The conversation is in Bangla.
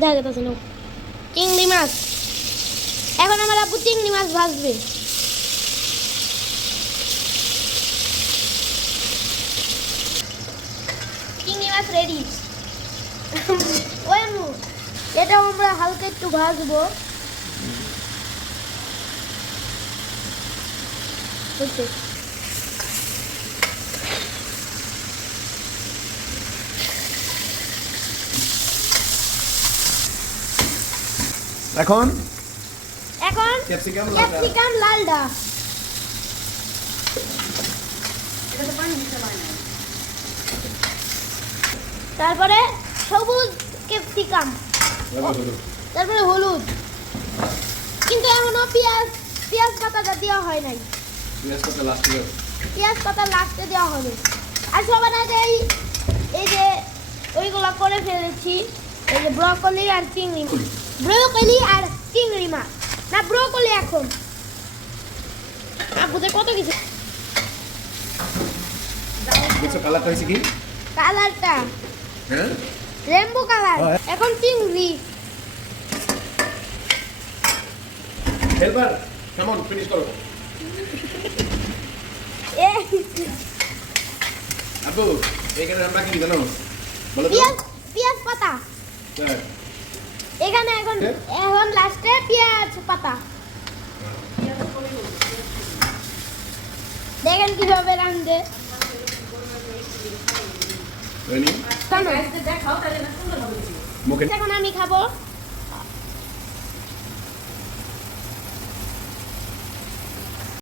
দেখা যাচ্ছে না চিংড়ি মাছ। এখন আমার আব্বু চিংড়ি মাছ ভাজবে। চিংড়ি মাছ রেডি। ওই আম্মু, এটা আমরা হালকা একটু ভাজবো। বুঝতে এখন এখন ক্যাপসিকাম লালডা তারপরে সবুজ ক্যাপসিকাম, তারপরে হলুদ। কিন্তু এখনো পেঁয়াজ পাতাটা দেওয়া হয় নাই। পেঁয়াজ পাতা লাস্টে দেওয়া হবে। আর সবার আগে এই যে ওইগুলো করে ফেলেছি, এই যে ব্রকলি আর চিংড়ি মাছ। না, ব্রকলি এখন আব্বুদের কত কিছু। কালারটা হয়েছে কি? কালারটা হ্যাঁ, রেনবো কালার। এখন চিংড়ি। হেল্পার কাম অন, ফিনিশ করো। আবু এখানে আমরা কি জানো বলো তো? পেঁয়াজ পাতা হ্যাঁ, এখানে। এখন লাস্টে পেঁয়াজ পাতা। দেখেন কিভাবে রাঁধে। রেডি? এখন আমি খাবো।